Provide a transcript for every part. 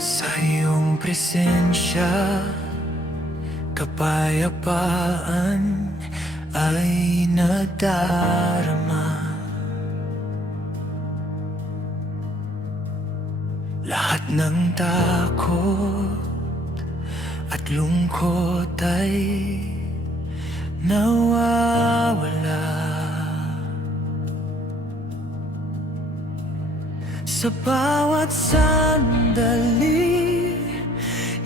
Sa iyong presensya, kapayapaan ay nadarama. Lahat ng takot at lungkot ay nawawala. Sa bawat sandali,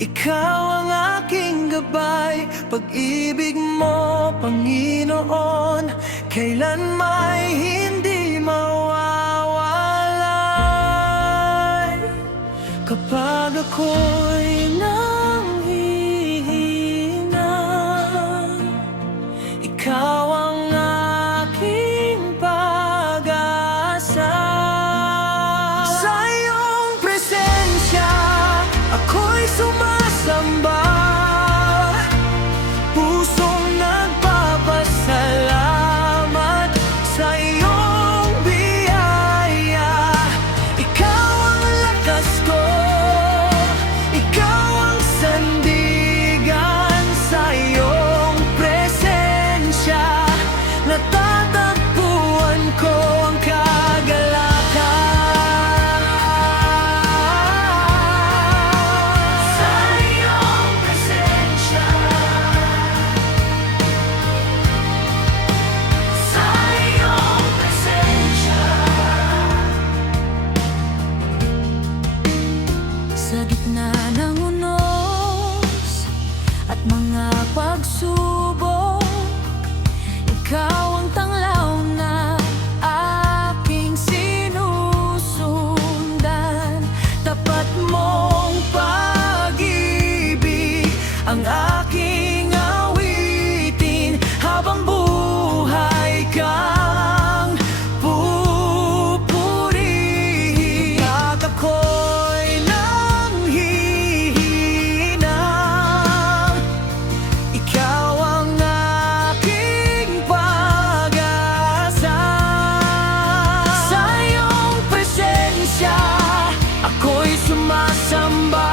ikaw ang aking gabay. Pag-ibig mo, Panginoon, kailanmay hindi mawawalay. Kapag ako'y nanghihina, ikaw ang aking pag-asa. Sa iyong presensya, ako'y sumasamba, pusong nagpapasalamat sa iyong biyaya. Ikaw ang lakas ko, ikaw ang sandigan. Sa iyong presensya, natatagpuan ko ang kagalakan. Sa iyong presensya, sa iyong presensya. Sa gitna ng unos at mga pagsubok, ikaw ang tanglaw na aking sinusundan. Tapat mong pag-ibig ang aking awitin, habang buhay kang pupurihin. Kapag ako'y nanghihina, ikaw ang aking pag-asa. Sa iyong presensya, ako'y sumasamba,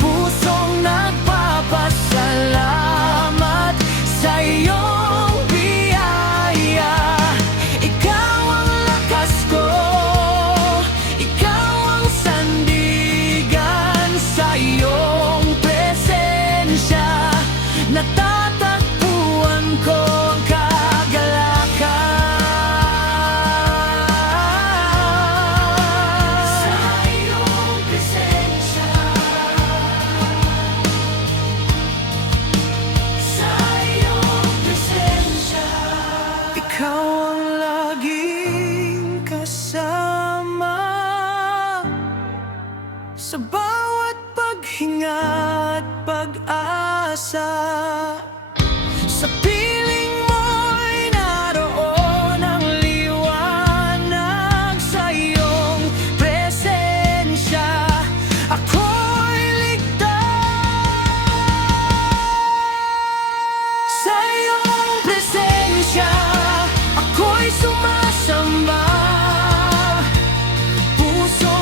pusong nagpapasalamat sa iyong biyaya. Ikaw ang lakas ko, ikaw ang sandigan. Sa iyong presensya, natatagpuan ko ang kagalakan. Sa iyong presensya, sa iyong presensya, ikaw ang laging kasama. Sa bawat paghinga at pag-asa, sa piling mo'y naroon ang liwanag. Sa iyong presensya, ako'y ligtas. Sa iyong presensya, ako'y sumasamba, puso